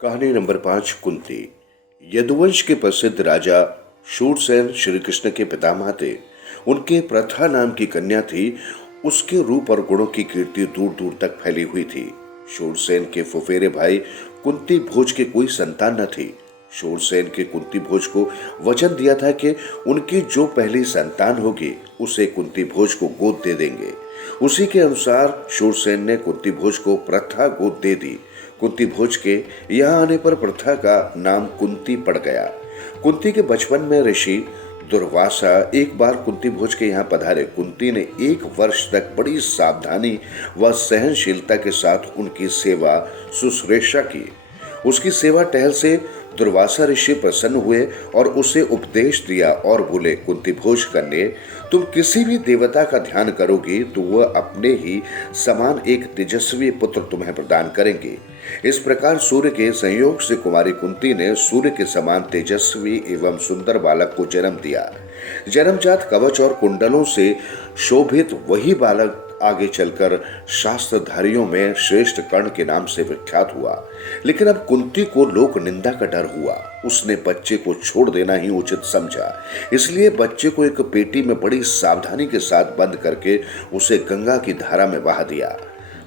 कहानी नंबर 5। कुंती। यदुवंश के प्रसिद्ध राजा शूरसेन श्री कृष्ण के पितामह थे। उनके प्रथा नाम की कन्या थी। उसके रूप और गुणों की कीर्ति दूर दूर तक फैली हुई थी। शूरसेन के फुफेरे भाई कुंती भोज के कोई संतान न थी। शूरसेन के कुंती भोज को वचन दिया था कि उनकी जो पहली संतान होगी उसे कुंती भोज को गोद दे देंगे। उसी के अनुसार शूरसेन ने कुंती भोज को प्रथा गोद दे दी। कुंती भोज के यहाँ आने पर प्रथा का नाम कुंती पड़ गया। कुंती के बचपन में ऋषि दुर्वासा एक बार कुंती भोज के यहाँ पधारे। कुंती ने 1 वर्ष तक बड़ी सावधानी व सहनशीलता के साथ उनकी सेवा शुश्रूषा की। उसकी सेवा टहल से दुर्वासा ऋषि प्रसन्न हुए और उसे उपदेश दिया और बोले, कुंती भोज कन्या, तुम किसी भी देवता का ध्यान करोगी तो वह अपने ही समान एक तेजस्वी पुत्र तुम्हें प्रदान करेंगे। इस प्रकार सूर्य के संयोग से कुमारी कुंती ने सूर्य के समान तेजस्वी एवं सुंदर बालक को जन्म दिया। जन्मजात कवच और कुंडलों से शोभित वही बालक आगे चलकर शास्त्रधारियों में श्रेष्ठ कर्ण के नाम से विख्यात हुआ। लेकिन अब कुंती को लोक निंदा का डर हुआ। उसने बच्चे को छोड़ देना ही उचित समझा। इसलिए बच्चे को एक पेटी में बड़ी सावधानी के साथ बंद करके उसे गंगा की धारा में बहा दिया।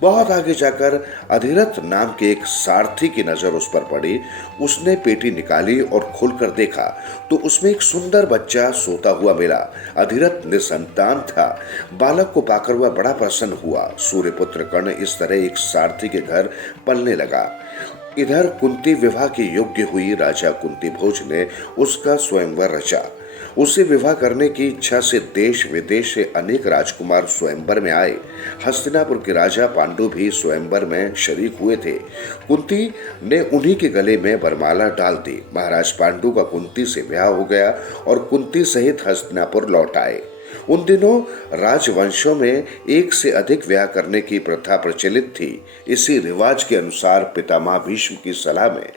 बहुत आगे जाकर अधिरथ नाम के एक सारथी की नजर उस पर पड़ी। उसने पेटी निकाली और खोलकर देखा तो उसमें एक सुंदर बच्चा सोता हुआ मिला। अधिरथ निसंतान था। बालक को पाकर वह बड़ा प्रसन्न हुआ। सूर्यपुत्र कर्ण इस तरह एक सारथी के घर पलने लगा। इधर कुंती विवाह के योग्य हुई। राजा कुंती भोज ने उसका स्वयंवर रचा। उससे विवाह करने की इच्छा से देश विदेश से अनेक राजकुमार स्वयंवर में आए। हस्तिनापुर के राजा पांडु भी स्वयंवर में शरीक हुए थे। कुंती ने उन्हीं के गले में वरमाला डाल दी। महाराज पांडु का कुंती से ब्याह हो गया और कुंती सहित हस्तिनापुर लौट आए। उन दिनों राजवंशों में एक से अधिक ब्याह करने की प्रथा प्रचलित थी। इसी रिवाज के अनुसार पितामह भीष्म की सलाह में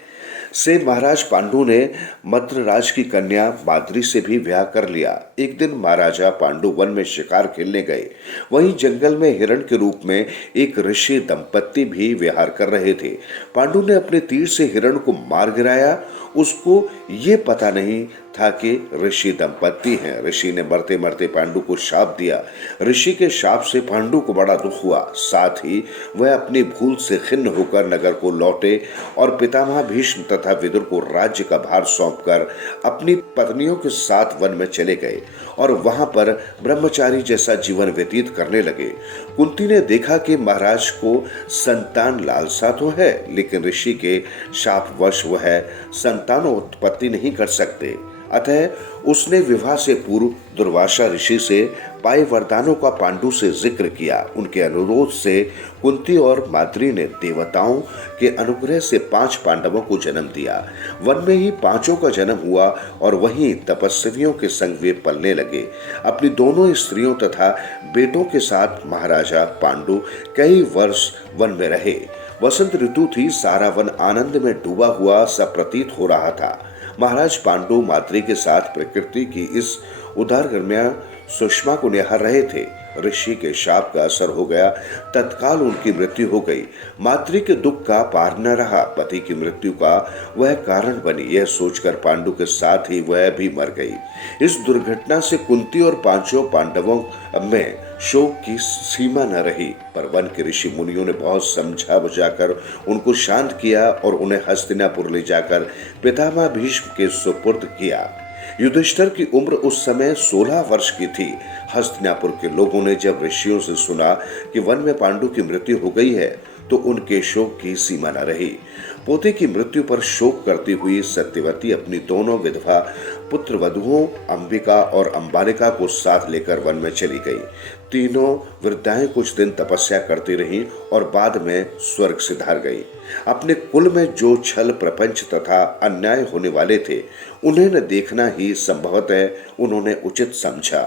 से महाराज पांडु ने मद्रराज की कन्या माद्री से भी ब्याह कर लिया। एक दिन महाराजा पांडु वन में शिकार खेलने गए। वहीं जंगल में हिरण के रूप में एक ऋषि दंपत्ति भी विहार कर रहे थे। पांडु ने अपने तीर से हिरण को मार गिराया। उसको ये पता नहीं था कि ऋषि दंपत्ति हैं। ऋषि ने मरते मरते पांडु को शाप दिया। ऋषि के शाप से पांडु को बड़ा दुख हुआ। साथ ही वह अपनी भूल से खिन्न होकर नगर को लौटे और पितामह भीष्म तथा विदुर को राज्य का भार सौंपकर अपनी पत्नियों के साथ वन में चले गए और वहां पर ब्रह्मचारी जैसा जीवन व्यतीत करने लगे। कुंती ने देखा कि महाराज को संतान लालसा तो है, लेकिन ऋषि के शापवश वह संतानोत्पत्ति नहीं कर सकते। अतः उसने विवाह से पूर्व दुर्वासा ऋषि से पाए वरदानों का पांडु से जिक्र किया। उनके अनुरोध से कुंती और माद्री ने देवताओं के अनुग्रह से 5 पांडवों को जन्म दिया। वन में ही 5 का जन्म हुआ और वहीं तपस्वियों के संग वे पलने लगे। अपनी दोनों स्त्रियों तथा बेटों के साथ महाराजा पांडु कई वर्ष वन में रहे। वसंत ऋतु थी। सारा वन आनंद में डूबा हुआ सा प्रतीत हो रहा था। महाराज पांडु माद्री के साथ प्रकृति की इस उदार गर्मिया सुषमा को निहार रहे थे। ऋषि के शाप का असर हो गया। तत्काल उनकी मृत्यु हो गई। माद्री के दुख का पार न रहा। पति की मृत्यु का वह कारण बनी। यह सोचकर पांडु के साथ ही वह भी मर गई। इस दुर्घटना से कुंती और 5 पांडवों में शोक की सीमा न रही। पर वन के ऋषि मुनियों ने बहुत समझा बुझाकर उनको शांत किया और उन्हें हस्तिनापुर ले जाकर पितामह भीष्म के सुपुर्द किया। युधिष्ठिर की उम्र उस समय 16 वर्ष की थी। हस्तिनापुर के लोगों ने जब ऋषियों से सुना कि वन में पांडु की मृत्यु हो गई है तो उनके शोक की सीमा न रही। पोते की मृत्यु पर शोक करती हुई सत्यवती अपनी दोनों विधवा पुत्र वधुओं अंबिका और अंबालिका को साथ लेकर वन में चली गई। तीनों वृद्धाएं कुछ दिन तपस्या करती रहीं और बाद में स्वर्ग सिधार गई। अपने कुल में जो छल प्रपंच तथा अन्याय होने वाले थे उन्हें न देखना ही संभवतः उन्होंने उचित समझा।